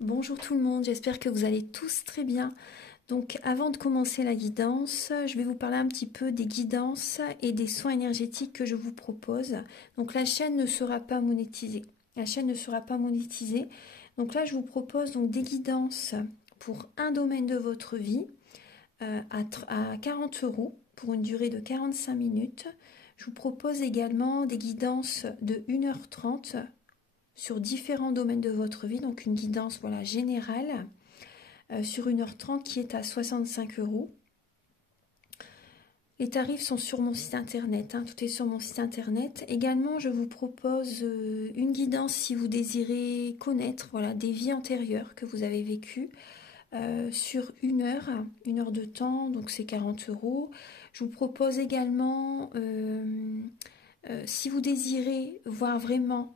Bonjour tout le monde, j'espère que vous allez tous très bien. Donc avant de commencer la guidance, je vais vous parler un petit peu des guidances et des soins énergétiques que je vous propose. Donc la chaîne ne sera pas monétisée. La chaîne ne sera pas monétisée. Donc là je vous propose donc des guidances pour un domaine de votre vie à 40 € pour une durée de 45 minutes. Je vous propose également des guidances de 1h30 sur différents domaines de votre vie, donc une guidance voilà, générale sur 1h30 qui est à 65 €. Les tarifs sont sur mon site internet, tout est sur mon site internet. Également, je vous propose une guidance si vous désirez connaître voilà, des vies antérieures que vous avez vécues sur une heure de temps, donc c'est 40 €. Je vous propose également, si vous désirez voir vraiment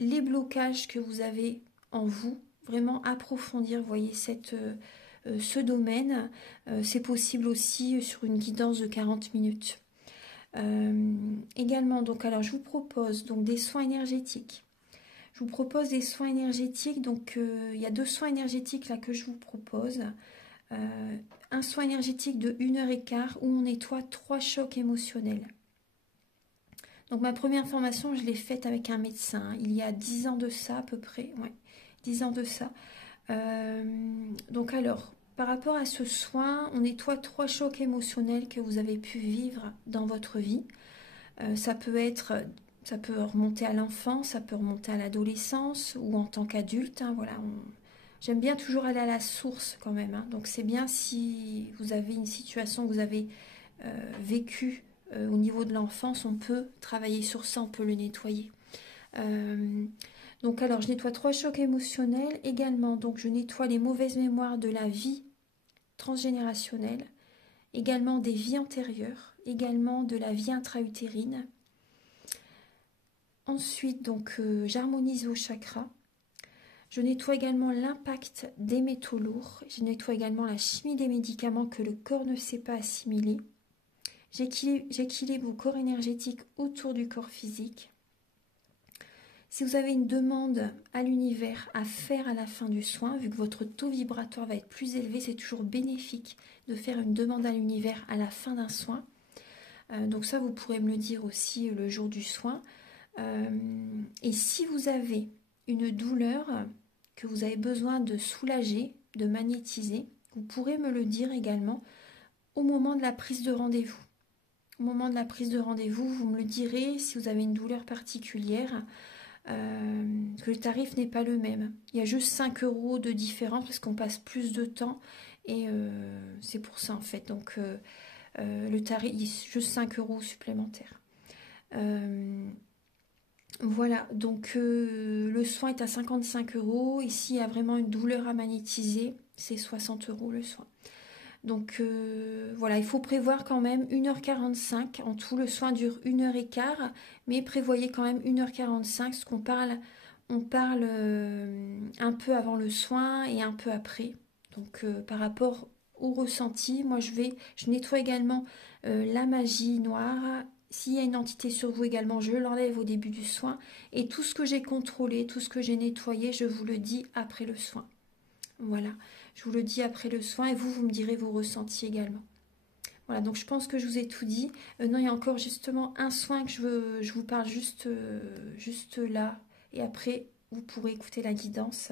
les blocages que vous avez en vous, vraiment approfondir, voyez, ce domaine. C'est possible aussi sur une guidance de 40 minutes. Également, donc, alors je vous propose donc des soins énergétiques. Je vous propose des soins énergétiques, donc il y a 2 soins énergétiques là que je vous propose. Un soin énergétique de 1h15 où on nettoie 3 chocs émotionnels. Donc ma première formation, je l'ai faite avec un médecin, il y a 10 ans de ça à peu près, ouais, 10 ans de ça. Donc alors, par rapport à ce soin, on nettoie 3 chocs émotionnels que vous avez pu vivre dans votre vie. Ça peut remonter à l'enfance, ça peut remonter à l'adolescence ou en tant qu'adulte. Voilà, j'aime bien toujours aller à la source quand même. Donc c'est bien si vous avez une situation que vous avez vécue au niveau de l'enfance, on peut travailler sur ça, on peut le nettoyer. Donc alors je nettoie 3 chocs émotionnels également, donc je nettoie les mauvaises mémoires de la vie transgénérationnelle, également des vies antérieures, également de la vie intra-utérine. Ensuite donc j'harmonise vos chakras. Je nettoie également l'impact des métaux lourds, je nettoie également la chimie des médicaments que le corps ne sait pas assimiler. J'équilibre vos corps énergétiques autour du corps physique. Si vous avez une demande à l'univers à faire à la fin du soin, vu que votre taux vibratoire va être plus élevé, c'est toujours bénéfique de faire une demande à l'univers à la fin d'un soin. Donc ça, vous pourrez me le dire aussi le jour du soin. Et si vous avez une douleur que vous avez besoin de soulager, de magnétiser, vous pourrez me le dire également au moment de la prise de rendez-vous. Au moment de la prise de rendez-vous, vous me le direz si vous avez une douleur particulière. Que le tarif n'est pas le même. Il y a juste 5 € de différence parce qu'on passe plus de temps et c'est pour ça en fait. Donc le tarif, il y a juste 5 € supplémentaires. Voilà, donc le soin est à 55 €. Ici, il y a vraiment une douleur à magnétiser. C'est 60 € le soin. Donc voilà, il faut prévoir quand même 1h45. En tout, le soin dure 1h15, mais prévoyez quand même 1h45, parce qu'on parle, on parle un peu avant le soin et un peu après. Donc par rapport au ressenti, moi je nettoie également la magie noire. S'il y a une entité sur vous également, je l'enlève au début du soin. Et tout ce que j'ai contrôlé, tout ce que j'ai nettoyé, je vous le dis après le soin. Voilà, je vous le dis après le soin et vous me direz vos ressentis également. Voilà, donc je pense que je vous ai tout dit. Non, il y a encore justement un soin que je vous parle juste là. Et après, vous pourrez écouter la guidance.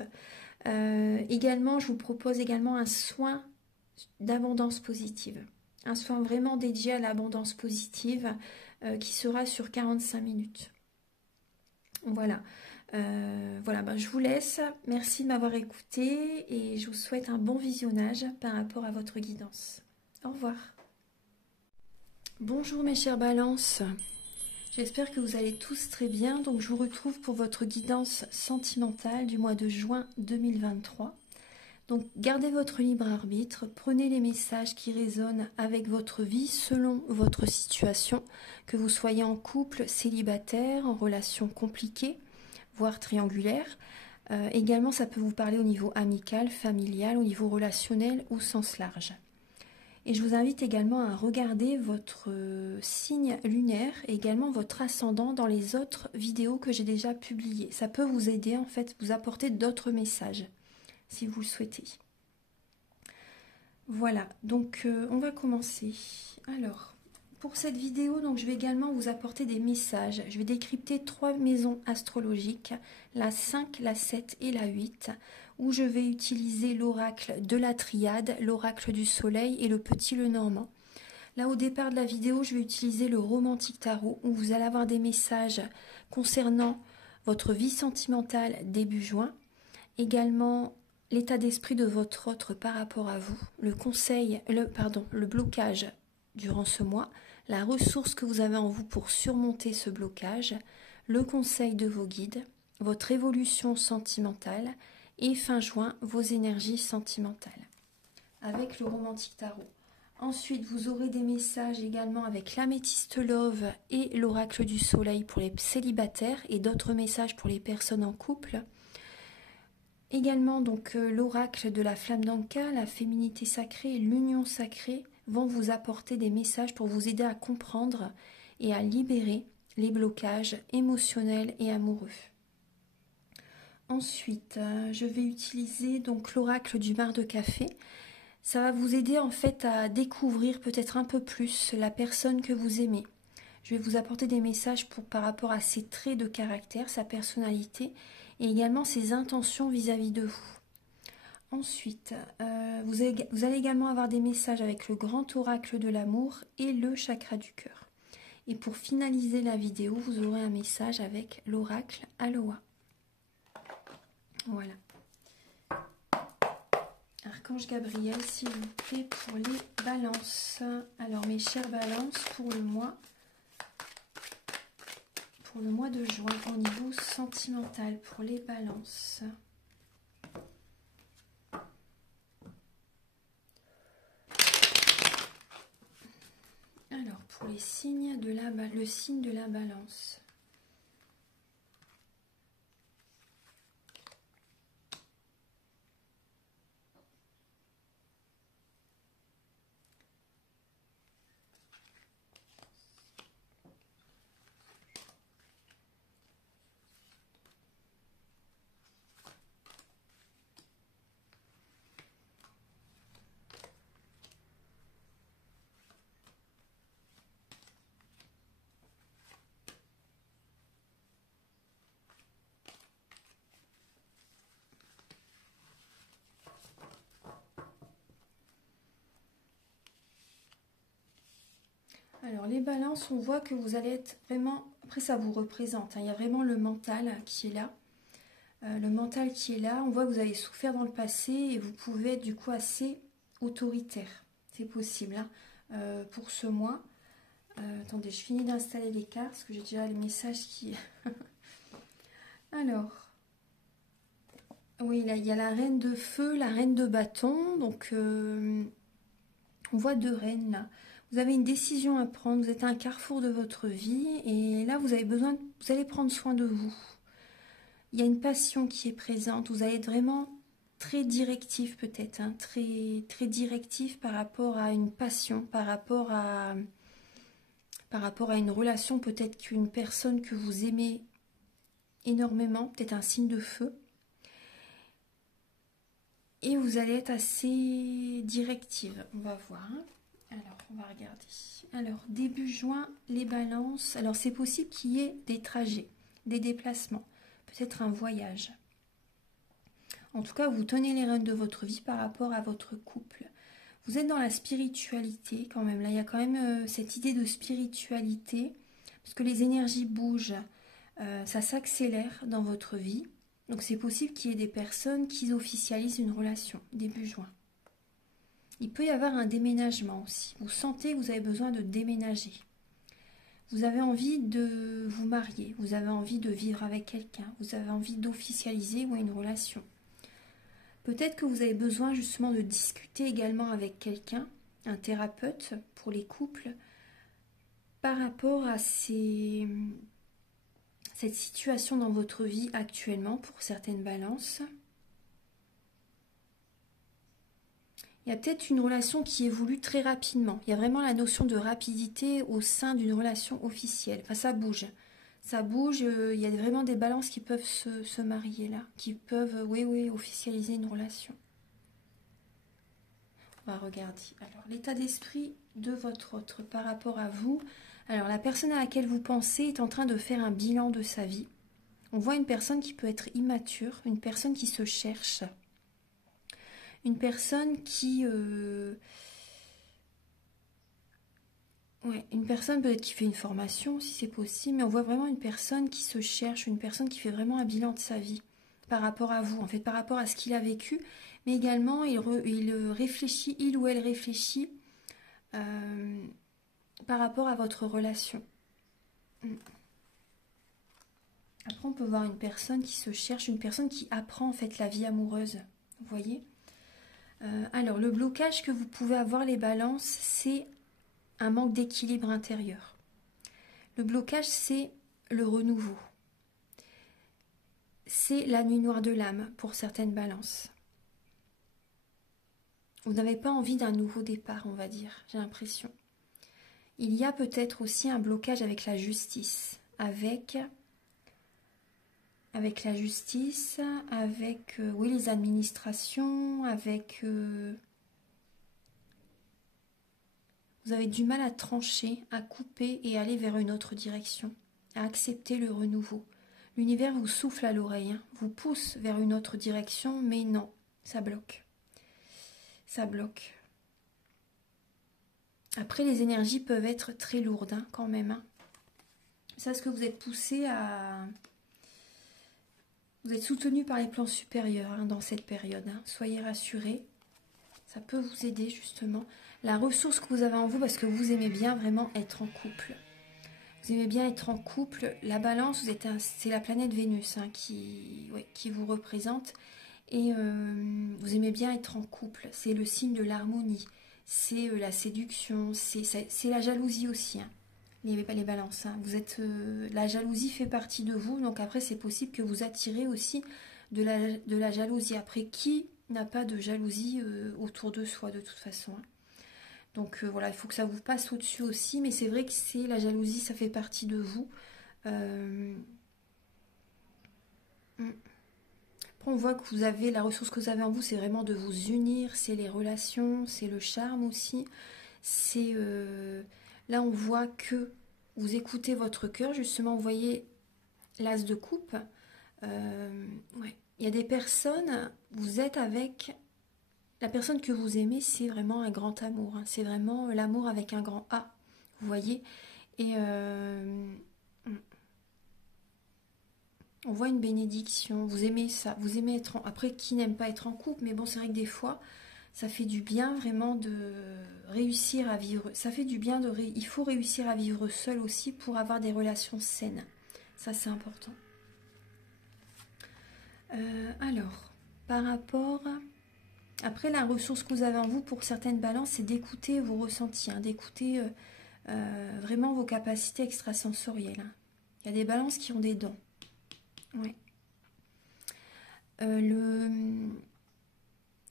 Également, je vous propose également un soin d'abondance positive. Un soin vraiment dédié à l'abondance positive qui sera sur 45 minutes. Voilà. Voilà, je vous laisse. Merci de m'avoir écouté et je vous souhaite un bon visionnage par rapport à votre guidance. Au revoir. Bonjour mes chères balances. J'espère que vous allez tous très bien. Donc je vous retrouve pour votre guidance sentimentale du mois de juin 2023. Donc gardez votre libre arbitre, prenez les messages qui résonnent avec votre vie selon votre situation, que vous soyez en couple, célibataire, en relation compliquée, voire triangulaire. Également, ça peut vous parler au niveau amical, familial, au niveau relationnel ou sens large. Et je vous invite également à regarder votre signe lunaire et également votre ascendant dans les autres vidéos que j'ai déjà publiées. Ça peut vous aider en fait, vous apporter d'autres messages. si vous le souhaitez. Voilà, donc on va commencer. Alors, pour cette vidéo, donc, je vais également vous apporter des messages. Je vais décrypter 3 maisons astrologiques, la 5, la 7 et la 8, où je vais utiliser l'oracle de la triade, l'oracle du soleil et le petit Lenormand. Là, au départ de la vidéo, je vais utiliser le romantique tarot, où vous allez avoir des messages concernant votre vie sentimentale début juin, également l'état d'esprit de votre autre par rapport à vous, le blocage durant ce mois, la ressource que vous avez en vous pour surmonter ce blocage, le conseil de vos guides, votre évolution sentimentale et fin juin, vos énergies sentimentales avec le romantique tarot. Ensuite, vous aurez des messages également avec l'améthyste love et l'oracle du soleil pour les célibataires et d'autres messages pour les personnes en couple. Également, donc, l'oracle de la flamme d'Anka, la féminité sacrée et l'union sacrée vont vous apporter des messages pour vous aider à comprendre et à libérer les blocages émotionnels et amoureux. Ensuite, je vais utiliser donc l'oracle du mar de café. Ça va vous aider en fait à découvrir peut-être un peu plus la personne que vous aimez. Je vais vous apporter des messages par rapport à ses traits de caractère, sa personnalité et également ses intentions vis-à-vis de vous. Ensuite, vous allez également avoir des messages avec le grand oracle de l'amour et le chakra du cœur. Et pour finaliser la vidéo, vous aurez un message avec l'oracle Aloha. Voilà. Archange Gabriel, s'il vous plaît, pour les balances. Alors, mes chères balances, pour le mois de juin, au niveau sentimental, pour les balances. Alors, pour les signes le signe de la balance. Alors les balances, on voit que vous allez être vraiment, après ça vous représente, hein, il y a vraiment le mental qui est là. Le mental qui est là, on voit que vous avez souffert dans le passé et vous pouvez être du coup assez autoritaire. C'est possible hein, pour ce mois. Attendez, je finis d'installer les cartes parce que j'ai déjà les messages qui... Alors, oui, là il y a la reine de feu, la reine de bâton, donc on voit 2 reines là. Vous avez une décision à prendre, vous êtes à un carrefour de votre vie et là vous allez prendre soin de vous. Il y a une passion qui est présente, vous allez être vraiment très directif peut-être, hein, très directif par rapport à une passion, par rapport à une relation, peut-être qu'une personne que vous aimez énormément, peut-être un signe de feu. Et vous allez être assez directive, on va voir. Hein. Alors, on va regarder. Alors, début juin, les balances. Alors, c'est possible qu'il y ait des trajets, des déplacements, peut-être un voyage. En tout cas, vous tenez les rênes de votre vie par rapport à votre couple. Vous êtes dans la spiritualité quand même. Là, il y a quand même cette idée de spiritualité, parce que les énergies bougent, ça s'accélère dans votre vie. Donc, c'est possible qu'il y ait des personnes qui officialisent une relation début juin. Il peut y avoir un déménagement aussi. Vous sentez que vous avez besoin de déménager. Vous avez envie de vous marier. Vous avez envie de vivre avec quelqu'un. Vous avez envie d'officialiser une relation. Peut-être que vous avez besoin justement de discuter également avec quelqu'un, un thérapeute pour les couples, par rapport à cette situation dans votre vie actuellement pour certaines balances. Il y a peut-être une relation qui évolue très rapidement. Il y a vraiment la notion de rapidité au sein d'une relation officielle. Enfin, ça bouge. Ça bouge, il y a vraiment des balances qui peuvent se marier là, qui peuvent, oui, oui, officialiser une relation. On va regarder. Alors, l'état d'esprit de votre autre par rapport à vous. Alors, la personne à laquelle vous pensez est en train de faire un bilan de sa vie. On voit une personne qui peut être immature, une personne qui se cherche, une personne qui... ouais, une personne peut-être qui fait une formation, si c'est possible, mais on voit vraiment une personne qui se cherche, une personne qui fait vraiment un bilan de sa vie par rapport à vous, en fait, par rapport à ce qu'il a vécu, mais également il réfléchit, il ou elle réfléchit par rapport à votre relation. Après, on peut voir une personne qui se cherche, une personne qui apprend en fait la vie amoureuse, vous voyez. Alors, le blocage que vous pouvez avoir, les balances, c'est un manque d'équilibre intérieur. Le blocage, c'est le renouveau. C'est la nuit noire de l'âme pour certaines balances. Vous n'avez pas envie d'un nouveau départ, on va dire, j'ai l'impression. Il y a peut-être aussi un blocage avec la justice, avec la justice, avec oui, les administrations, avec... vous avez du mal à trancher, à couper et aller vers une autre direction, à accepter le renouveau. L'univers vous souffle à l'oreille, hein, vous pousse vers une autre direction, mais non, ça bloque. Ça bloque. Après, les énergies peuvent être très lourdes hein, quand même. Hein. Ça, ce que vous êtes poussé à... Vous êtes soutenu par les plans supérieurs hein, dans cette période. Hein. Soyez rassurés. Ça peut vous aider justement. La ressource que vous avez en vous, parce que vous aimez bien vraiment être en couple. Vous aimez bien être en couple. La balance, c'est la planète Vénus hein, qui vous représente. Et vous aimez bien être en couple. C'est le signe de l'harmonie. C'est la séduction. C'est la jalousie aussi. Hein. Les balances. Hein. La jalousie fait partie de vous. Donc après, c'est possible que vous attirez aussi de la jalousie. Après, qui n'a pas de jalousie autour de soi de toute façon hein. Donc voilà, il faut que ça vous passe au-dessus aussi. Mais c'est vrai que la jalousie, ça fait partie de vous. Après, on voit que vous avez la ressource que vous avez en vous, c'est vraiment de vous unir. C'est les relations, c'est le charme aussi. C'est là, on voit que vous écoutez votre cœur. Justement, vous voyez l'as de coupe. Ouais. Il y a des personnes, vous êtes avec... La personne que vous aimez, c'est vraiment un grand amour. Hein. C'est vraiment l'amour avec un grand A. Vous voyez. Et on voit une bénédiction. Vous aimez ça. Vous aimez être en... Après, qui n'aime pas être en couple? Mais bon, c'est vrai que des fois, ça fait du bien vraiment de réussir à vivre. Ça fait du bien Il faut réussir à vivre seul aussi pour avoir des relations saines. Ça, c'est important. Alors, par rapport... Après, la ressource que vous avez en vous pour certaines balances, c'est d'écouter vos ressentis, hein, d'écouter vraiment vos capacités extrasensorielles. Hein. Il y a des balances qui ont des dons. Ouais.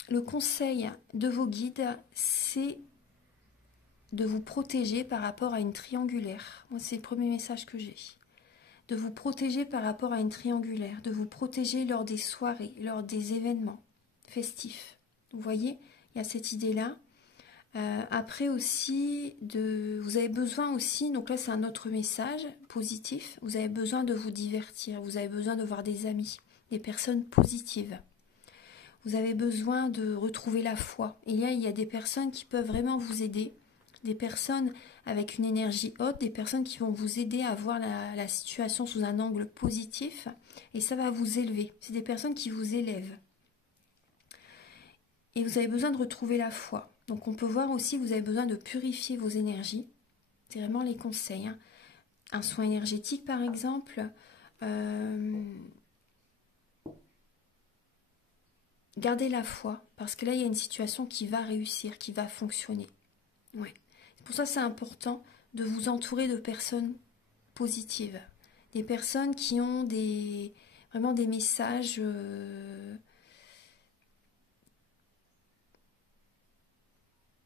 Le conseil de vos guides, c'est de vous protéger par rapport à une triangulaire. Moi, c'est le premier message que j'ai. De vous protéger par rapport à une triangulaire, de vous protéger lors des soirées, lors des événements festifs. Vous voyez, il y a cette idée-là. Après aussi, vous avez besoin aussi, donc là c'est un autre message positif, vous avez besoin de vous divertir, vous avez besoin de voir des amis, des personnes positives. Vous avez besoin de retrouver la foi. Et là, il y a des personnes qui peuvent vraiment vous aider, des personnes avec une énergie haute, des personnes qui vont vous aider à voir la situation sous un angle positif, et ça va vous élever. C'est des personnes qui vous élèvent. Et vous avez besoin de retrouver la foi. Donc on peut voir aussi que vous avez besoin de purifier vos énergies. C'est vraiment les conseils. Hein. Un soin énergétique par exemple. Gardez la foi. Parce que là il y a une situation qui va réussir, qui va fonctionner. Ouais. C'est pour ça que c'est important de vous entourer de personnes positives. Des personnes qui ont vraiment des messages...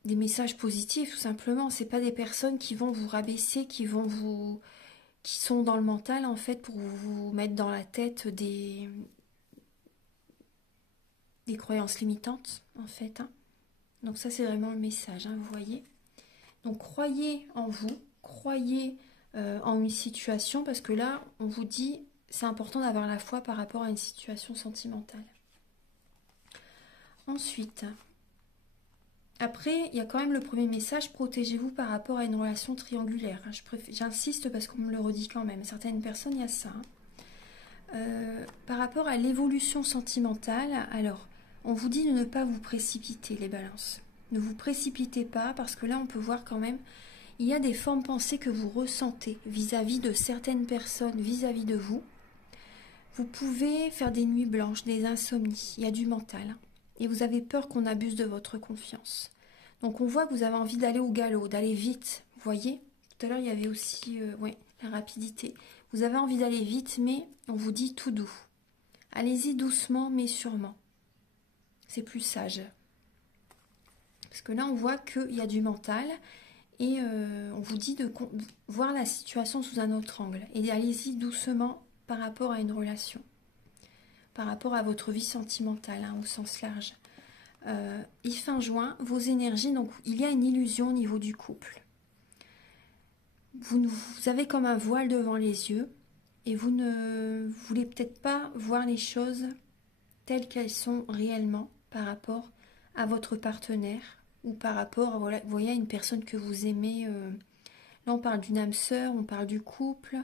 des messages positifs tout simplement. C'est pas des personnes qui vont vous rabaisser, qui vont vous qui sont dans le mental, en fait, pour vous mettre dans la tête des croyances limitantes, en fait. Hein. Donc ça, c'est vraiment le message, hein, vous voyez. Donc croyez en vous, croyez en une situation, parce que là, on vous dit, c'est important d'avoir la foi par rapport à une situation sentimentale. Ensuite, après, il y a quand même le premier message, protégez-vous par rapport à une relation triangulaire. J'insiste parce qu'on me le redit quand même. Certaines personnes, il y a ça. Par rapport à l'évolution sentimentale, alors, on vous dit de ne pas vous précipiter, les balances. Ne vous précipitez pas, parce que là, on peut voir quand même, il y a des formes pensées que vous ressentez vis-à-vis de certaines personnes, vis-à-vis de vous. Vous pouvez faire des nuits blanches, des insomnies, il y a du mental. Et vous avez peur qu'on abuse de votre confiance. Donc on voit que vous avez envie d'aller au galop, d'aller vite. Vous voyez, tout à l'heure il y avait aussi la rapidité. Vous avez envie d'aller vite, mais on vous dit tout doux. Allez-y doucement, mais sûrement. C'est plus sage. Parce que là on voit qu'il y a du mental et on vous dit de voir la situation sous un autre angle. Et allez-y doucement par rapport à une relation. Par rapport à votre vie sentimentale, hein, au sens large. Et fin juin, vos énergies, donc il y a une illusion au niveau du couple. Vous avez comme un voile devant les yeux et vous ne voulez peut-être pas voir les choses telles qu'elles sont réellement par rapport à votre partenaire ou par rapport vous voyez, à une personne que vous aimez. Là, on parle d'une âme sœur, on parle du couple.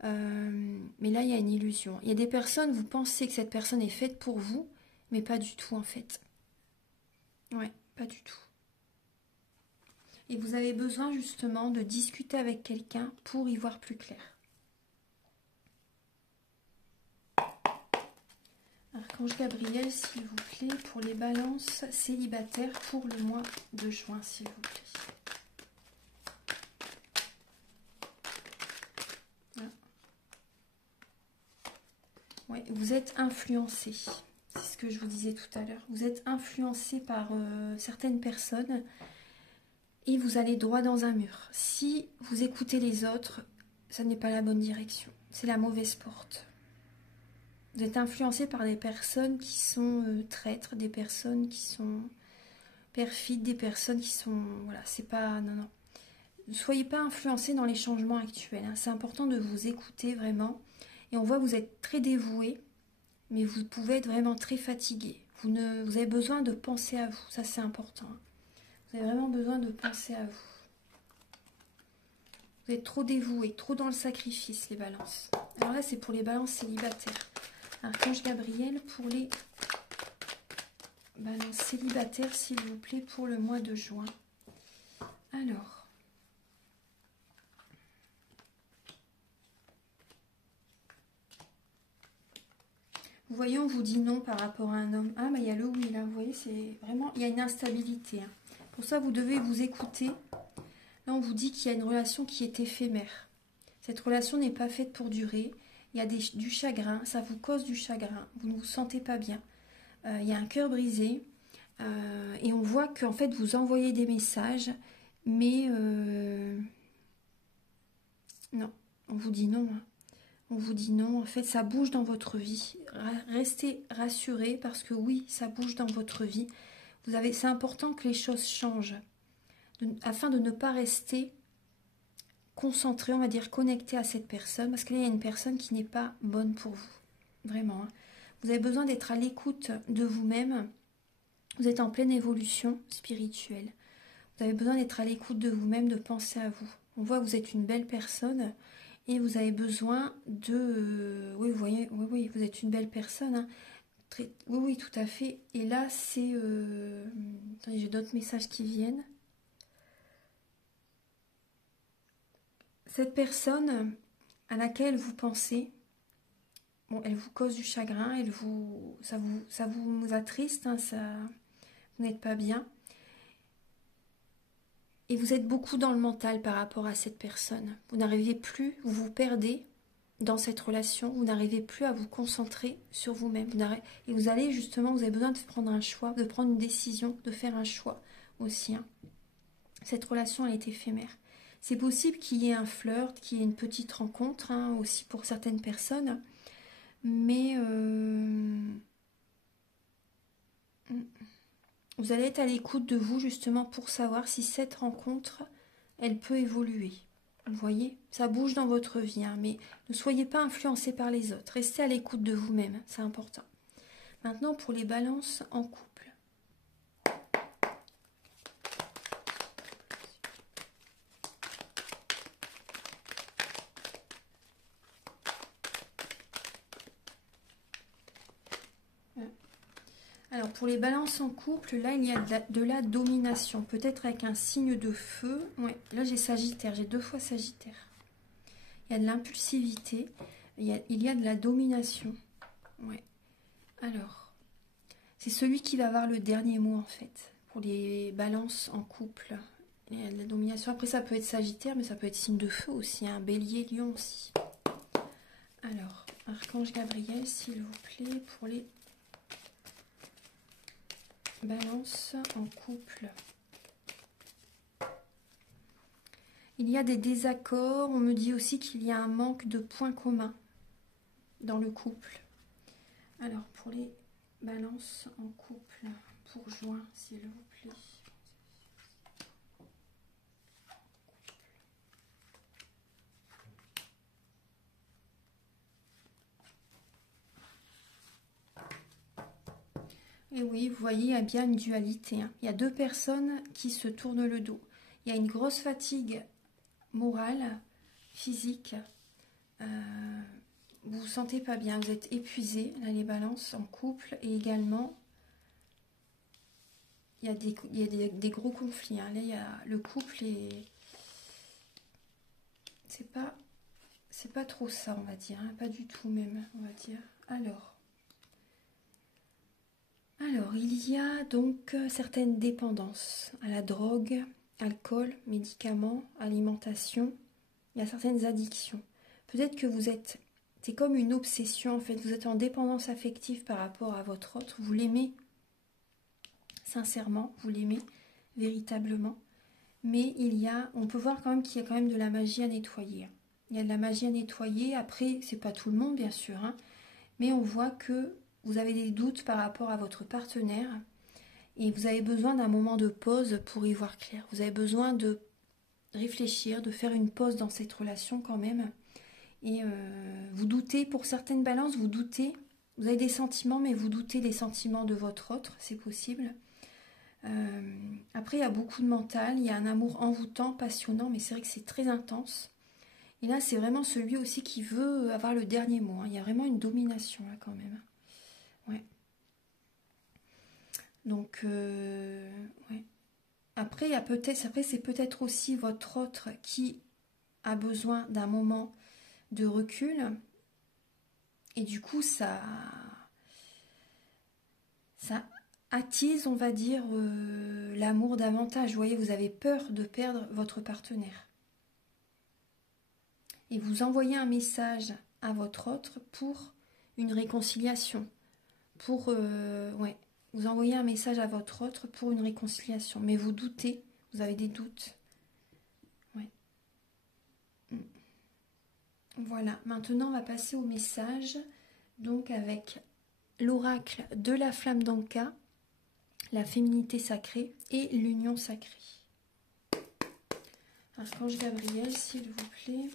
Mais là, il y a une illusion. Il y a des personnes, vous pensez que cette personne est faite pour vous, mais pas du tout en fait. Ouais, pas du tout. Et vous avez besoin justement de discuter avec quelqu'un pour y voir plus clair. Archange Gabriel, s'il vous plaît, pour les balances célibataires pour le mois de juin, s'il vous plaît. Ouais, vous êtes influencé. C'est ce que je vous disais tout à l'heure. Vous êtes influencé par certaines personnes et vous allez droit dans un mur. Si vous écoutez les autres, ça n'est pas la bonne direction. C'est la mauvaise porte. Vous êtes influencé par des personnes qui sont traîtres, des personnes qui sont perfides, des personnes qui sont... Voilà, c'est pas... Non, non. Ne soyez pas influencé dans les changements actuels. Hein. C'est important de vous écouter vraiment. Et on voit que vous êtes très dévoué, mais vous pouvez être vraiment très fatigué. Vous avez besoin de penser à vous. Ça, c'est important. Hein. Vous avez vraiment besoin de penser à vous. Vous êtes trop dévoué, trop dans le sacrifice, les balances. Alors là, c'est pour les balances célibataires. Archange Gabriel pour les balances célibataires, s'il vous plaît, pour le mois de juin. Alors... Vous voyez, on vous dit non par rapport à un homme. Ah, mais il y a le oui, là, vous voyez, c'est vraiment... Il y a une instabilité. Hein. Pour ça, vous devez vous écouter. Là, on vous dit qu'il y a une relation qui est éphémère. Cette relation n'est pas faite pour durer. Il y a du chagrin, ça vous cause du chagrin. Vous ne vous sentez pas bien. Il y a un cœur brisé. Et on voit qu'en fait, vous envoyez des messages. Mais... non, on vous dit non. Hein. On vous dit non, en fait ça bouge dans votre vie. Restez rassurés parce que oui, ça bouge dans votre vie. C'est important que les choses changent afin de ne pas rester concentré, on va dire connecté à cette personne parce qu'il y a une personne qui n'est pas bonne pour vous. Vraiment. Hein. Vous avez besoin d'être à l'écoute de vous-même. Vous êtes en pleine évolution spirituelle. Vous avez besoin d'être à l'écoute de vous-même, de penser à vous. On voit que vous êtes une belle personne. Et vous avez besoin de... oui, vous voyez, oui, vous êtes une belle personne. Hein. Oui, tout à fait. Et là, c'est... Attendez, j'ai d'autres messages qui viennent. Cette personne à laquelle vous pensez, bon, elle vous cause du chagrin, ça vous attriste, hein, vous n'êtes pas bien. Et vous êtes beaucoup dans le mental par rapport à cette personne. Vous n'arrivez plus, vous vous perdez dans cette relation, vous n'arrivez plus à vous concentrer sur vous-même. Et vous allez justement, vous avez besoin de prendre un choix, de prendre une décision, de faire un choix aussi. Hein. Cette relation, elle est éphémère. C'est possible qu'il y ait un flirt, qu'il y ait une petite rencontre, hein, aussi pour certaines personnes. Mais vous allez être à l'écoute de vous justement pour savoir si cette rencontre, elle peut évoluer. Vous voyez, ça bouge dans votre vie, hein, mais ne soyez pas influencés par les autres. Restez à l'écoute de vous-même, c'est important. Maintenant, pour les balances en couple. Alors, pour les balances en couple, là, il y a de la domination. Peut-être avec un signe de feu. Ouais, là, j'ai Sagittaire. J'ai 2 fois Sagittaire. Il y a de l'impulsivité. Il y a de la domination. Ouais. Alors, c'est celui qui va avoir le dernier mot, en fait. Pour les balances en couple. Il y a de la domination. Après, ça peut être Sagittaire, mais ça peut être signe de feu aussi. Un Bélier, Lion aussi. Alors, Archange Gabriel, s'il vous plaît, pour les balance en couple. Il y a des désaccords. On me dit aussi qu'il y a un manque de points communs dans le couple. Alors, pour les balances en couple, pour juin, s'il vous plaît. Et oui, vous voyez, il y a bien une dualité, hein. Il y a 2 personnes qui se tournent le dos. Il y a une grosse fatigue morale, physique. Vous vous sentez pas bien, vous êtes épuisé, là, les balances en couple. Et également, il y a des gros conflits, hein. Là, il y a, le couple est... C'est pas trop ça, on va dire, hein. Pas du tout même, on va dire. Alors, il y a donc certaines dépendances à la drogue, alcool, médicaments, alimentation. Il y a certaines addictions. Peut-être que vous êtes... C'est comme une obsession, en fait. Vous êtes en dépendance affective par rapport à votre autre. Vous l'aimez sincèrement, vous l'aimez véritablement. Mais on peut voir quand même qu'il y a quand même de la magie à nettoyer. Il y a de la magie à nettoyer. Après, c'est pas tout le monde, bien sûr, hein, mais on voit que vous avez des doutes par rapport à votre partenaire et vous avez besoin d'un moment de pause pour y voir clair. Vous avez besoin de réfléchir, de faire une pause dans cette relation quand même. Et vous doutez, pour certaines balances, vous doutez, vous avez des sentiments, mais vous doutez des sentiments de votre autre, c'est possible. Après, il y a beaucoup de mental, il y a un amour envoûtant, passionnant, mais c'est vrai que c'est très intense. Et là, c'est vraiment celui aussi qui veut avoir le dernier mot, hein. Il y a vraiment une domination là quand même. Ouais. Donc, ouais. Après, c'est peut-être aussi votre autre qui a besoin d'un moment de recul. Et du coup, ça attise, on va dire, l'amour davantage. Vous voyez, vous avez peur de perdre votre partenaire. Et vous envoyez un message à votre autre pour une réconciliation. Ouais, vous envoyez un message à votre autre pour une réconciliation. Mais vous doutez, vous avez des doutes. Ouais. Voilà, maintenant on va passer au message. Donc avec l'oracle de la flamme d'Anka, la féminité sacrée et l'union sacrée. Archange Gabriel, s'il vous plaît,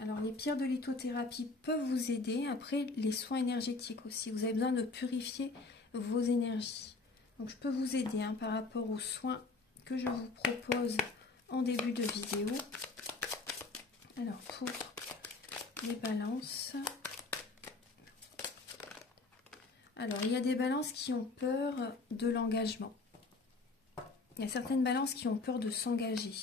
alors, les pierres de lithothérapie peuvent vous aider. Après, les soins énergétiques aussi. Vous avez besoin de purifier vos énergies. Donc, je peux vous aider, hein, par rapport aux soins que je vous propose en début de vidéo. Alors, pour les balances. Alors, il y a des balances qui ont peur de l'engagement. Il y a certaines balances qui ont peur de s'engager.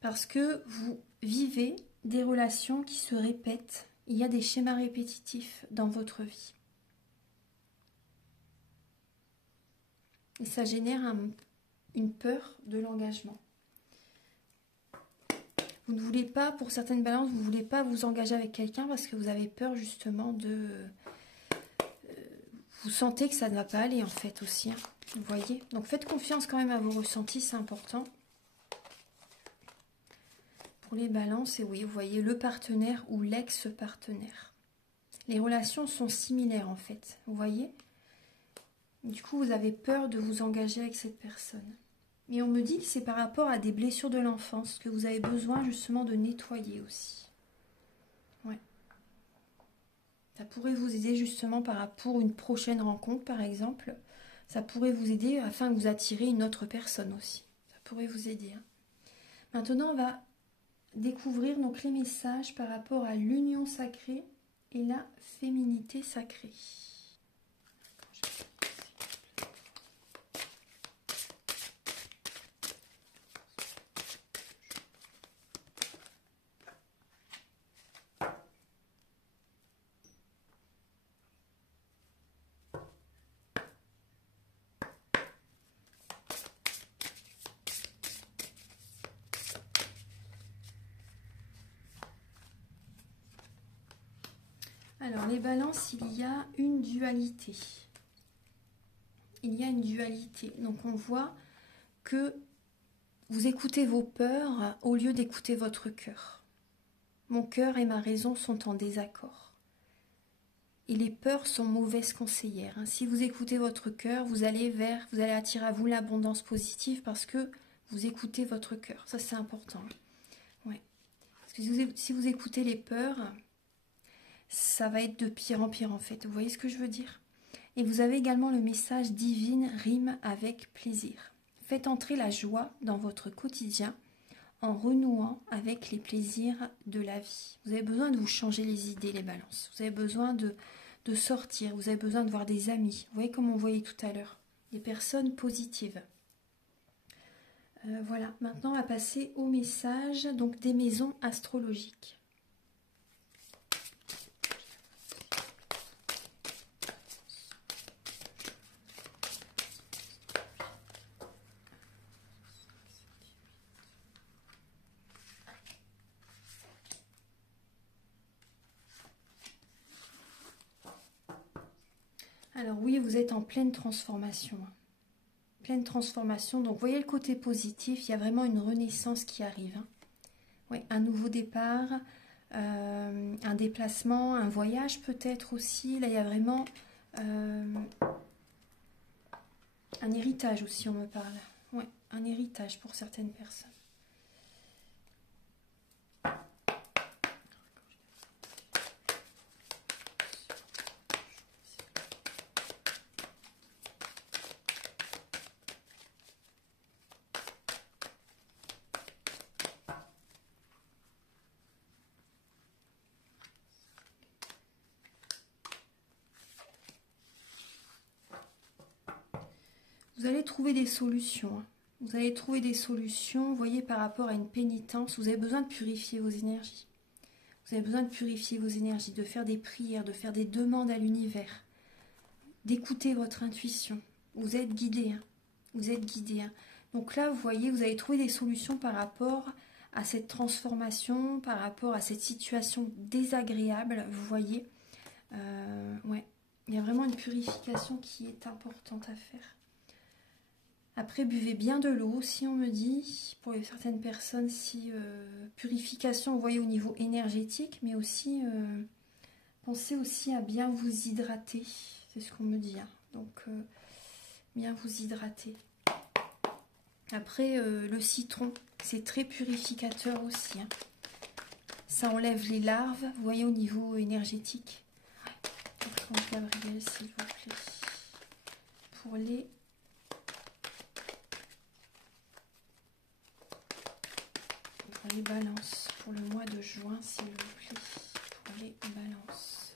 Parce que vous vivez des relations qui se répètent. Il y a des schémas répétitifs dans votre vie. Et ça génère une peur de l'engagement. Vous ne voulez pas, pour certaines balances, vous ne voulez pas vous engager avec quelqu'un parce que vous avez peur justement de... vous sentez que ça ne va pas aller en fait aussi, hein. Vous voyez? Donc faites confiance quand même à vos ressentis, c'est important. Pour les balances, et oui, vous voyez le partenaire ou l'ex-partenaire. Les relations sont similaires en fait, vous voyez? Du coup, vous avez peur de vous engager avec cette personne. Et on me dit que c'est par rapport à des blessures de l'enfance que vous avez besoin justement de nettoyer aussi. Ouais. Ça pourrait vous aider justement pour une prochaine rencontre par exemple. Ça pourrait vous aider afin que vous attirez une autre personne aussi. Ça pourrait vous aider. Hein. Maintenant, on va découvrir donc les messages par rapport à l'union sacrée et la féminité sacrée. Alors, les balances, il y a une dualité. Il y a une dualité. Donc, on voit que vous écoutez vos peurs au lieu d'écouter votre cœur. Mon cœur et ma raison sont en désaccord. Et les peurs sont mauvaises conseillères. Si vous écoutez votre cœur, vous allez attirer à vous l'abondance positive parce que vous écoutez votre cœur. Ça, c'est important. Ouais. Parce que si vous écoutez les peurs, ça va être de pire en pire en fait. Vous voyez ce que je veux dire? Et vous avez également le message divine rime avec plaisir. Faites entrer la joie dans votre quotidien en renouant avec les plaisirs de la vie. Vous avez besoin de vous changer les idées, les balances. Vous avez besoin de sortir, vous avez besoin de voir des amis. Vous voyez comme on voyait tout à l'heure, des personnes positives. Voilà, maintenant on va passer au message donc des maisons astrologiques. Alors oui, vous êtes en pleine transformation. Pleine transformation. Donc, vous voyez le côté positif. Il y a vraiment une renaissance qui arrive. Oui, un nouveau départ, un déplacement, un voyage peut-être aussi. Là, il y a vraiment un héritage aussi, on me parle. Oui, un héritage pour certaines personnes. Vous allez trouver des solutions. Vous allez trouver des solutions, vous voyez, par rapport à une pénitence. Vous avez besoin de purifier vos énergies. Vous avez besoin de purifier vos énergies, de faire des prières, de faire des demandes à l'univers, d'écouter votre intuition. Vous êtes guidé. Hein. Vous êtes guidé. Hein. Donc là, vous voyez, vous allez trouver des solutions par rapport à cette transformation, par rapport à cette situation désagréable. Vous voyez, ouais, il y a vraiment une purification qui est importante à faire. Après, buvez bien de l'eau, si on me dit, pour certaines personnes, si purification, vous voyez, au niveau énergétique, mais aussi, pensez aussi à bien vous hydrater, c'est ce qu'on me dit, hein. Donc, bien vous hydrater. Après, le citron, c'est très purificateur aussi, hein. Ça enlève les larves, vous voyez, au niveau énergétique. Archange Gabriel, s'il vous plaît, pour les... les balances pour le mois de juin, s'il vous plaît, pour les balances.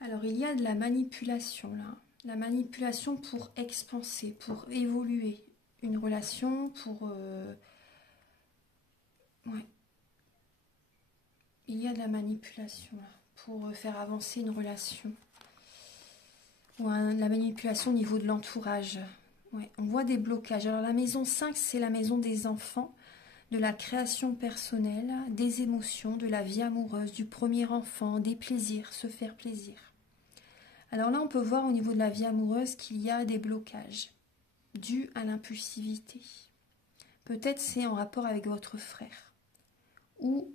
Alors, il y a de la manipulation, là. La manipulation pour expanser, pour évoluer une relation, pour... ouais. Il y a de la manipulation, là, pour faire avancer une relation. Ou la manipulation au niveau de l'entourage. Ouais, on voit des blocages. Alors la maison 5, c'est la maison des enfants, de la création personnelle, des émotions, de la vie amoureuse, du premier enfant, des plaisirs, se faire plaisir. Alors là, on peut voir au niveau de la vie amoureuse qu'il y a des blocages dus à l'impulsivité. Peut-être c'est en rapport avec votre frère ou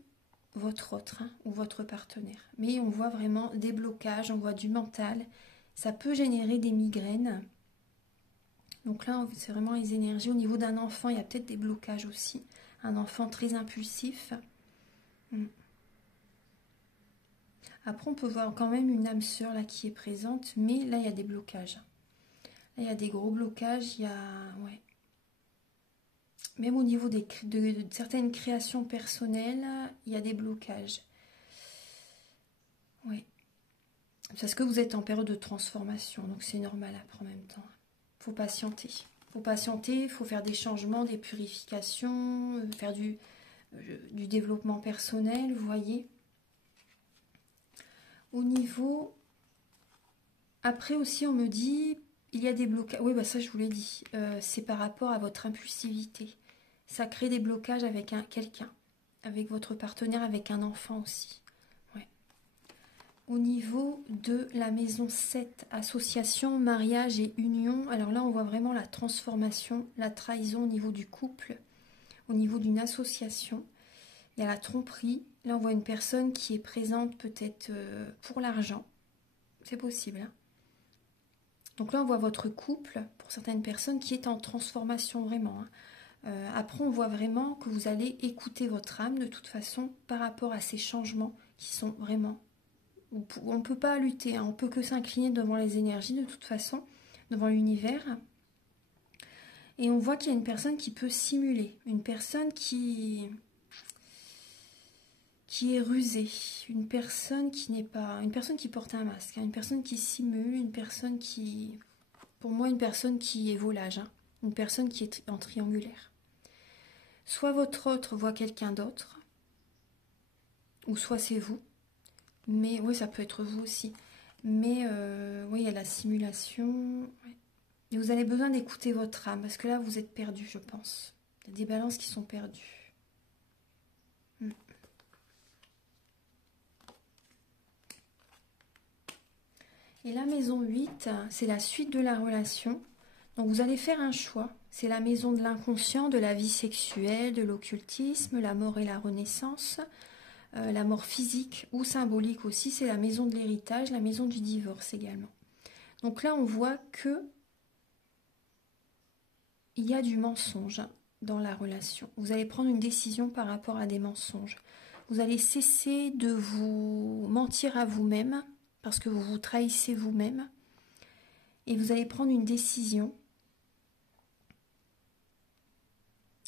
votre autre, hein, ou votre partenaire. Mais on voit vraiment des blocages, on voit du mental. Ça peut générer des migraines. Donc là, c'est vraiment les énergies. Au niveau d'un enfant, il y a peut-être des blocages aussi. Un enfant très impulsif. Après, on peut voir quand même une âme sœur là qui est présente, mais là, il y a des blocages. Là, il y a des gros blocages. Il y a, ouais. Même au niveau de certaines créations personnelles, il y a des blocages. Oui. Parce que vous êtes en période de transformation, donc c'est normal après en même temps. Il faut patienter. Il faut patienter, il faut faire des changements, des purifications, faire du développement personnel, vous voyez. Au niveau... Après aussi, on me dit, il y a des blocages. Oui, bah ça, je vous l'ai dit. C'est par rapport à votre impulsivité. Ça crée des blocages avec quelqu'un, avec votre partenaire, avec un enfant aussi. Ouais. Au niveau de la maison 7, association, mariage et union, alors là on voit vraiment la transformation, la trahison au niveau du couple, au niveau d'une association. Il y a la tromperie, là on voit une personne qui est présente peut-être pour l'argent, c'est possible. Hein. Donc là on voit votre couple, pour certaines personnes, qui est en transformation vraiment. Hein. Après, on voit vraiment que vous allez écouter votre âme de toute façon par rapport à ces changements qui sont vraiment... On ne peut pas lutter, hein, on ne peut que s'incliner devant les énergies de toute façon, devant l'univers. Et on voit qu'il y a une personne qui peut simuler, une personne qui est rusée, une personne qui n'est pas... Une personne qui porte un masque, hein, une personne qui simule, une personne qui... Pour moi, une personne qui est volage, hein, une personne qui est en triangulaire. Soit votre autre voit quelqu'un d'autre, ou soit c'est vous. Mais oui, ça peut être vous aussi. Mais oui, il y a la simulation. Ouais. Et vous avez besoin d'écouter votre âme, parce que là, vous êtes perdu, je pense. Il y a des balances qui sont perdues. Et la maison 8, c'est la suite de la relation. Donc vous allez faire un choix. C'est la maison de l'inconscient, de la vie sexuelle, de l'occultisme, la mort et la renaissance, la mort physique ou symbolique aussi. C'est la maison de l'héritage, la maison du divorce également. Donc là, on voit que il y a du mensonge dans la relation. Vous allez prendre une décision par rapport à des mensonges. Vous allez cesser de vous mentir à vous-même parce que vous vous trahissez vous-même. Et vous allez prendre une décision.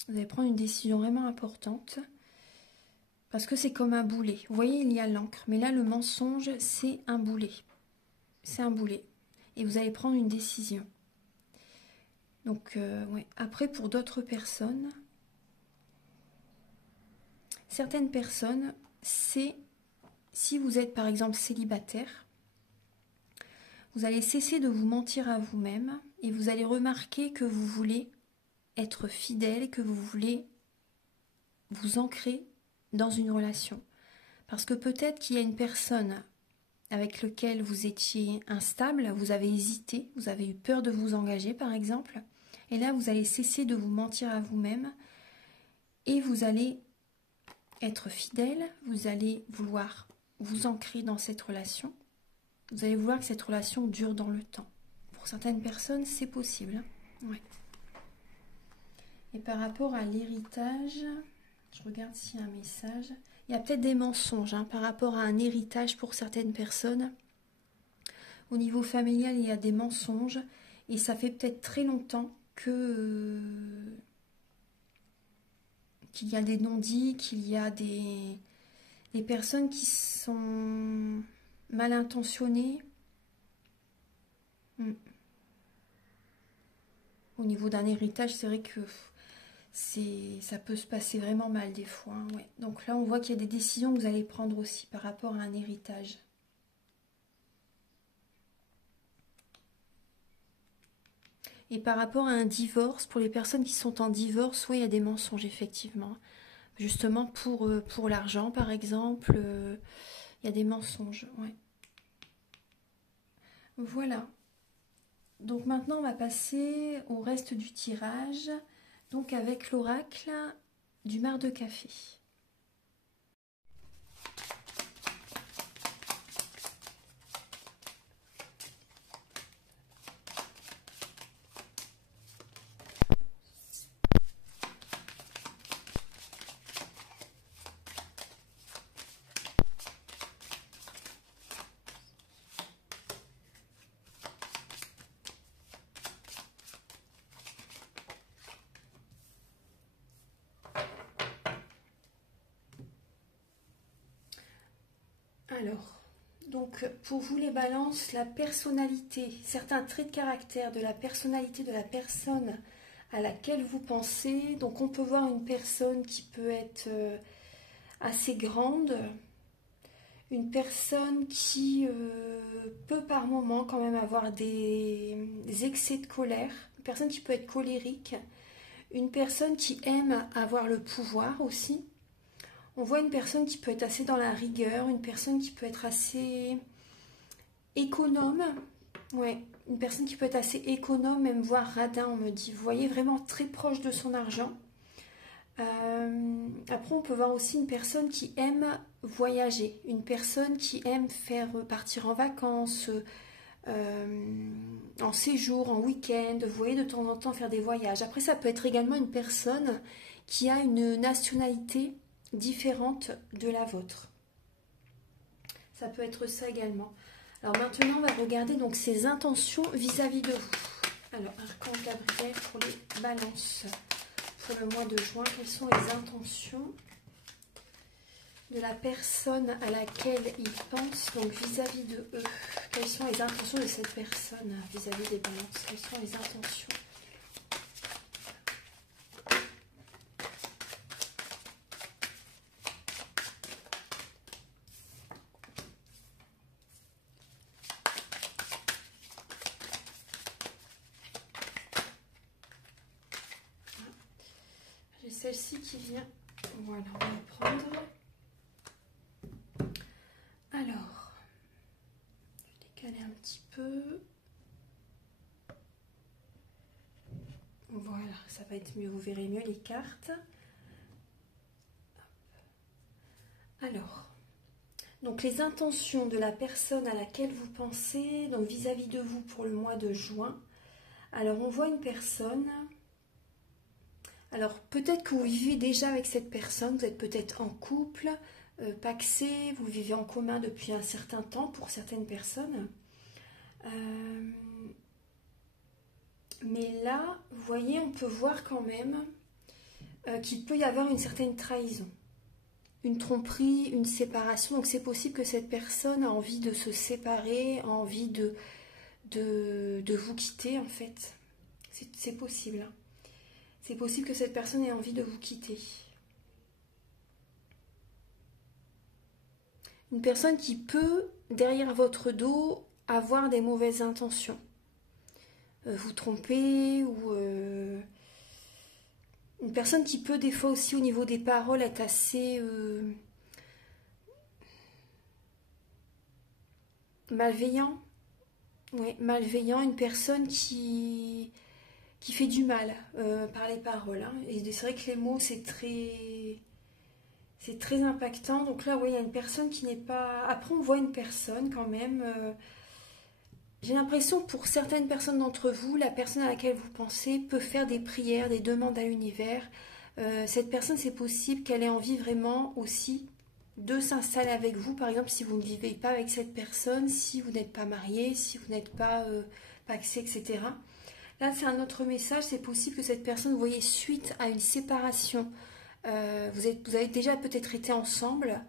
Vous allez prendre une décision vraiment importante. Parce que c'est comme un boulet. Vous voyez, il y a l'encre. Mais là, le mensonge, c'est un boulet. C'est un boulet. Et vous allez prendre une décision. Donc, ouais. Après, pour d'autres personnes, certaines personnes, c'est si vous êtes par exemple célibataire, vous allez cesser de vous mentir à vous-même et vous allez remarquer que vous voulez être fidèle, que vous voulez vous ancrer dans une relation. Parce que peut-être qu'il y a une personne avec laquelle vous étiez instable, vous avez hésité, vous avez eu peur de vous engager par exemple, et là vous allez cesser de vous mentir à vous-même et vous allez être fidèle, vous allez vouloir vous ancrer dans cette relation, vous allez vouloir que cette relation dure dans le temps. Pour certaines personnes, c'est possible. Ouais. Et par rapport à l'héritage, je regarde s'il y a un message. Il y a peut-être des mensonges par rapport à un héritage pour certaines personnes. Au niveau familial, il y a des mensonges. Et ça fait peut-être très longtemps qu'il y a des non-dits, qu'il y a des personnes qui sont mal intentionnées. Au niveau d'un héritage, c'est vrai que ça peut se passer vraiment mal des fois. Hein, ouais. Donc là, on voit qu'il y a des décisions que vous allez prendre aussi par rapport à un héritage. Et par rapport à un divorce, pour les personnes qui sont en divorce, oui, il y a des mensonges, effectivement. Justement pour l'argent, par exemple, il y a des mensonges, ouais. Voilà. Donc maintenant, on va passer au reste du tirage, donc avec l'oracle du mar de café. Alors, donc pour vous les balances, la personnalité, certains traits de caractère de la personnalité de la personne à laquelle vous pensez. Donc on peut voir une personne qui peut être assez grande, une personne qui peut par moment quand même avoir des excès de colère, une personne qui peut être colérique, une personne qui aime avoir le pouvoir aussi. On voit une personne qui peut être assez dans la rigueur, une personne qui peut être assez économe. Ouais, une personne qui peut être assez économe, même voire radin, on me dit. Vous voyez, vraiment très proche de son argent. Après, on peut voir aussi une personne qui aime voyager, une personne qui aime faire partir en vacances, en séjour, en week-end, vous voyez, de temps en temps faire des voyages. Après, ça peut être également une personne qui a une nationalité différente de la vôtre. Ça peut être ça également. Alors maintenant, on va regarder donc ses intentions vis-à-vis de vous. Alors, Archange Gabriel pour les balances. Pour le mois de juin, quelles sont les intentions de la personne à laquelle ils pensent, donc vis-à-vis de eux? Quelles sont les intentions de cette personne vis-à-vis des balances? Quelles sont les intentions? J'ai celle-ci qui vient. Voilà, on va la prendre. Alors, je vais décaler un petit peu. Voilà, ça va être mieux, vous verrez mieux les cartes. Alors, donc les intentions de la personne à laquelle vous pensez, donc vis-à-vis de vous pour le mois de juin. Alors, on voit une personne. Alors, peut-être que vous vivez déjà avec cette personne, vous êtes peut-être en couple, pacsé, vous vivez en commun depuis un certain temps pour certaines personnes. Mais là, vous voyez, on peut voir quand même qu'il peut y avoir une certaine trahison, une tromperie, une séparation. Donc c'est possible que cette personne a envie de se séparer, a envie de vous quitter en fait. C'est possible. Hein. C'est possible que cette personne ait envie de vous quitter. Une personne qui peut, derrière votre dos, avoir des mauvaises intentions. Vous tromper ou... une personne qui peut des fois aussi au niveau des paroles être assez malveillant. Oui, malveillant, une personne qui fait du mal par les paroles. Hein. Et c'est vrai que les mots, c'est très impactant. Donc là, oui, il y a une personne qui n'est pas... Après, on voit une personne quand même... J'ai l'impression que pour certaines personnes d'entre vous, la personne à laquelle vous pensez peut faire des prières, des demandes à l'univers. Cette personne, c'est possible qu'elle ait envie vraiment aussi de s'installer avec vous. Par exemple, si vous ne vivez pas avec cette personne, si vous n'êtes pas marié, si vous n'êtes pas pacsé, etc. Là, c'est un autre message. C'est possible que cette personne, vous voyez, suite à une séparation, vous avez déjà peut-être été ensemble.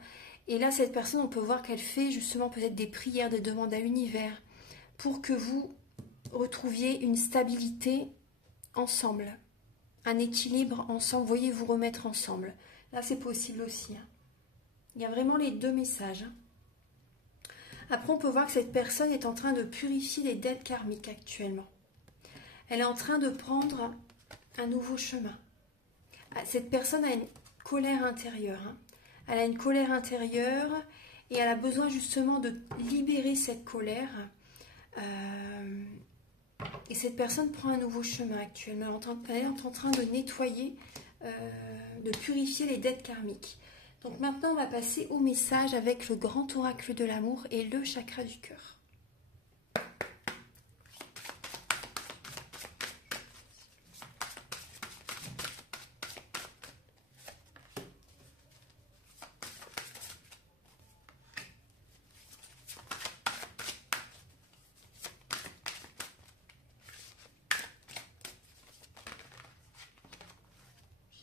Et là, cette personne, on peut voir qu'elle fait justement peut-être des prières, des demandes à l'univers pour que vous retrouviez une stabilité ensemble, un équilibre ensemble, vous voyez, vous remettre ensemble. Là, c'est possible aussi. Hein. Il y a vraiment les deux messages. Hein. Après, on peut voir que cette personne est en train de purifier les dettes karmiques actuellement. Elle est en train de prendre un nouveau chemin. Cette personne a une colère intérieure. Hein. Elle a une colère intérieure et elle a besoin justement de libérer cette colère. Et cette personne prend un nouveau chemin actuellement. Elle est en train de nettoyer, de purifier les dettes karmiques. Donc maintenant, on va passer au message avec le grand oracle de l'amour et le chakra du cœur.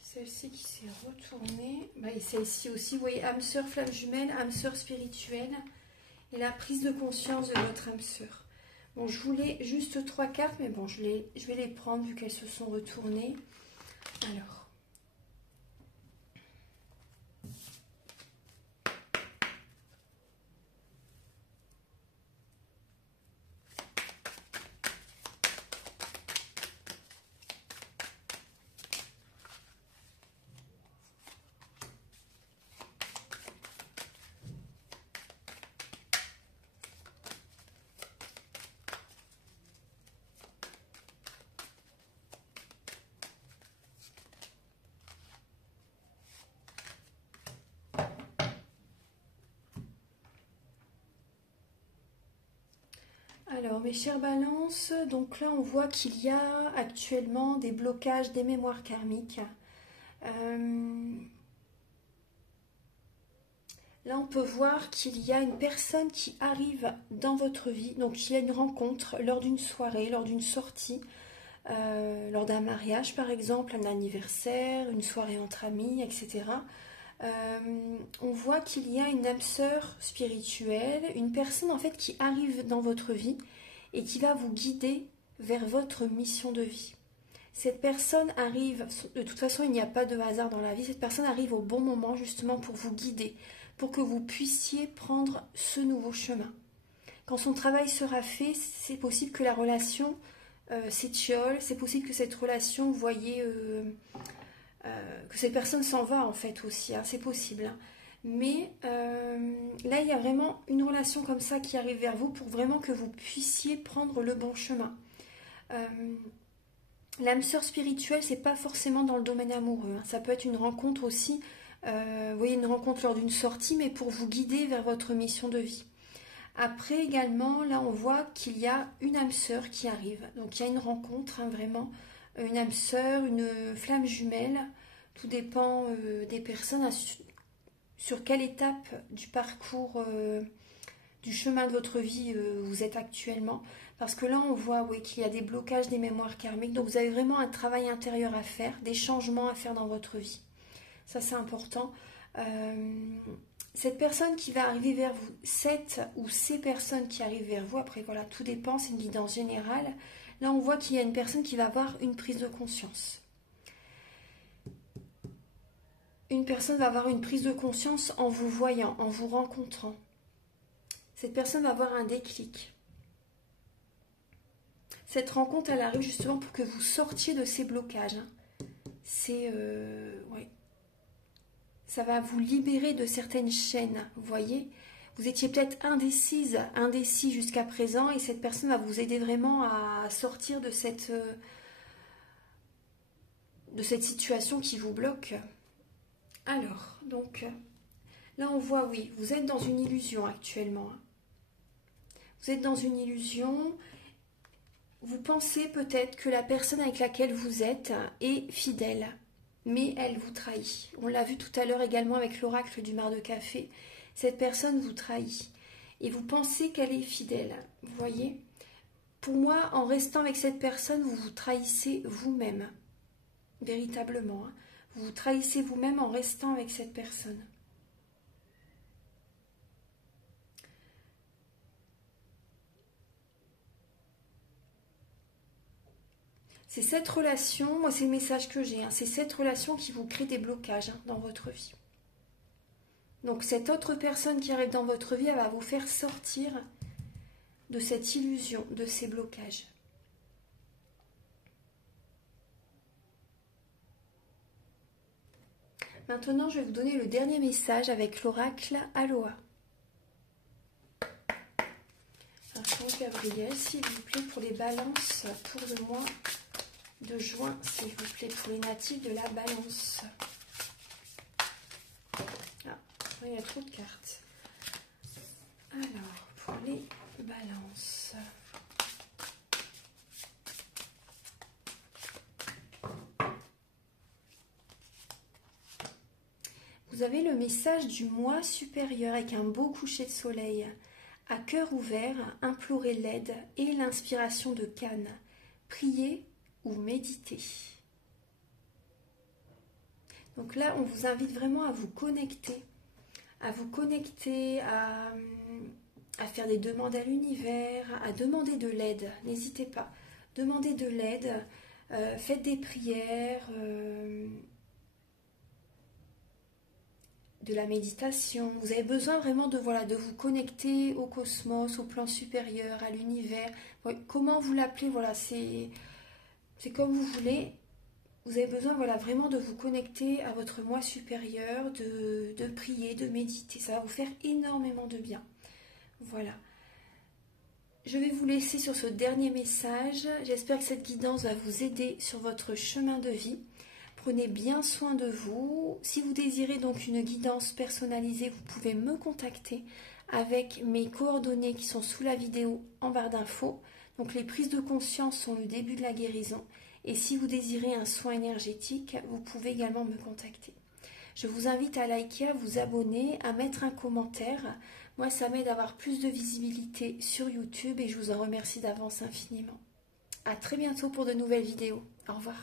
Celle-ci qui s'est retournée. Et celle-ci aussi, vous voyez, âme sœur, flamme jumelle, âme sœur spirituelle. Et la prise de conscience de votre âme sœur. Bon, je voulais juste 3 cartes, mais bon, je vais les prendre vu qu'elles se sont retournées. Alors. Alors, mes chères balances, donc là, on voit qu'il y a actuellement des blocages des mémoires karmiques. Là, on peut voir qu'il y a une personne qui arrive dans votre vie. Donc, il y a une rencontre lors d'une soirée, lors d'une sortie, lors d'un mariage, par exemple, un anniversaire, une soirée entre amis, etc. On voit qu'il y a une âme sœur spirituelle, une personne en fait qui arrive dans votre vie et qui va vous guider vers votre mission de vie. Cette personne arrive, de toute façon il n'y a pas de hasard dans la vie, cette personne arrive au bon moment justement pour vous guider, pour que vous puissiez prendre ce nouveau chemin. Quand son travail sera fait, c'est possible que la relation s'étiole, c'est possible que cette relation, vous voyez, que cette personne s'en va en fait aussi, hein, c'est possible. Hein. Mais là, il y a vraiment une relation comme ça qui arrive vers vous pour vraiment que vous puissiez prendre le bon chemin. L'âme sœur spirituelle, c'est pas forcément dans le domaine amoureux. Hein. Ça peut être une rencontre aussi, vous voyez, une rencontre lors d'une sortie, mais pour vous guider vers votre mission de vie. Après également, là, on voit qu'il y a une âme sœur qui arrive. Donc, il y a une rencontre, hein, vraiment, une âme sœur, une flamme jumelle. Tout dépend des personnes, hein, sur quelle étape du parcours, du chemin de votre vie vous êtes actuellement. Parce que là, on voit oui, qu'il y a des blocages des mémoires karmiques. Donc, vous avez vraiment un travail intérieur à faire, des changements à faire dans votre vie. Ça, c'est important. Cette personne qui va arriver vers vous, cette ou ces personnes qui arrivent vers vous, après, voilà, tout dépend, c'est une guidance générale. Là, on voit qu'il y a une personne qui va avoir une prise de conscience. Une personne va avoir une prise de conscience en vous voyant, en vous rencontrant. Cette personne va avoir un déclic. Cette rencontre, elle arrive justement pour que vous sortiez de ces blocages. C'est... ouais. Ça va vous libérer de certaines chaînes, vous voyez. Vous étiez peut-être indécis jusqu'à présent et cette personne va vous aider vraiment à sortir de cette situation qui vous bloque. Alors, donc, là on voit, oui, vous êtes dans une illusion actuellement. Vous êtes dans une illusion. Vous pensez peut-être que la personne avec laquelle vous êtes est fidèle, mais elle vous trahit. On l'a vu tout à l'heure également avec l'oracle du mar de café. Cette personne vous trahit et vous pensez qu'elle est fidèle. Vous voyez? Pour moi, en restant avec cette personne, vous vous trahissez vous-même. Véritablement. Hein. Vous vous trahissez vous-même en restant avec cette personne. C'est cette relation, moi c'est le message que j'ai, hein, c'est cette relation qui vous crée des blocages hein, dans votre vie. Donc cette autre personne qui arrive dans votre vie, elle va vous faire sortir de cette illusion, de ces blocages. Maintenant, je vais vous donner le dernier message avec l'oracle Aloha. Archange Gabriel, s'il vous plaît, pour les balances pour le mois de juin, s'il vous plaît, pour les natifs de la balance. Ah, il y a trop de cartes. Alors, pour les balances. Vous avez le message du moi supérieur avec un beau coucher de soleil. À cœur ouvert, implorez l'aide et l'inspiration de Cannes. Priez ou méditez. Donc là, on vous invite vraiment à vous connecter. À faire des demandes à l'univers, à demander de l'aide. N'hésitez pas. Demandez de l'aide, faites des prières. De la méditation, vous avez besoin vraiment de vous connecter au cosmos, au plan supérieur, à l'univers. Comment vous l'appelez, voilà, c'est comme vous voulez. Vous avez besoin vraiment de vous connecter à votre moi supérieur, de prier, de méditer. Ça va vous faire énormément de bien. Voilà. Je vais vous laisser sur ce dernier message. J'espère que cette guidance va vous aider sur votre chemin de vie. Prenez bien soin de vous. Si vous désirez donc une guidance personnalisée, vous pouvez me contacter avec mes coordonnées qui sont sous la vidéo en barre d'infos. Donc les prises de conscience sont le début de la guérison. Et si vous désirez un soin énergétique, vous pouvez également me contacter. Je vous invite à liker, à vous abonner, à mettre un commentaire. Moi, ça m'aide à avoir plus de visibilité sur YouTube et je vous en remercie d'avance infiniment. À très bientôt pour de nouvelles vidéos. Au revoir.